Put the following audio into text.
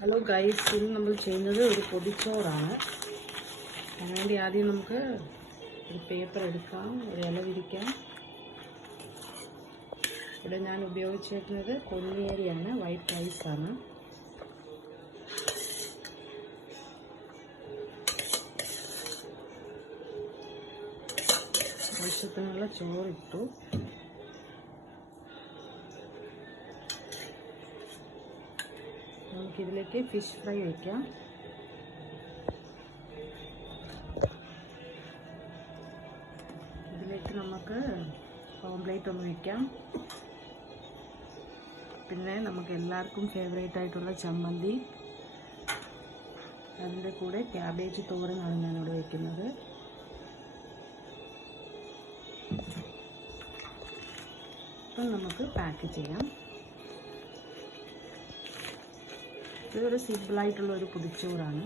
Hello guys, ഇന്ന് നമ്മൾ ചെയ്യുന്നത് ഒരു പൊതിച്ചോറാണ്. അതിനുവേണ്ടി ആദ്യം നമുക്ക് ഒരു പേപ്പർ എടുക്കാം, ഒരു ഇല വിരിക്കാം. ഇവിടെ ഞാൻ ഉപയോഗിച്ചിരിക്കുന്നത് പൊന്നിയരിയാണ്, വൈറ്റ് റൈസാണ്. ആവശ്യത്തിനുള്ള ചോറിട്ടു. നമുക്കിതിലേക്ക് ഫിഷ് ഫ്രൈ വയ്ക്കാം. ഇതിലേക്ക് നമുക്ക് ഓംലേറ്റ് ഒന്ന് വയ്ക്കാം. പിന്നെ നമുക്ക് എല്ലാവർക്കും ഫേവറേറ്റ് ആയിട്ടുള്ള ചമ്മന്തി, അതിൻ്റെ കൂടെ ക്യാബേജ് തോരനാണ് ഞാനിവിടെ വയ്ക്കുന്നത്. അപ്പം നമുക്ക് പാക്ക് ചെയ്യാം. ഇതൊരു സിമ്പിളായിട്ടുള്ള ഒരു പൊതിച്ചോറാണ്.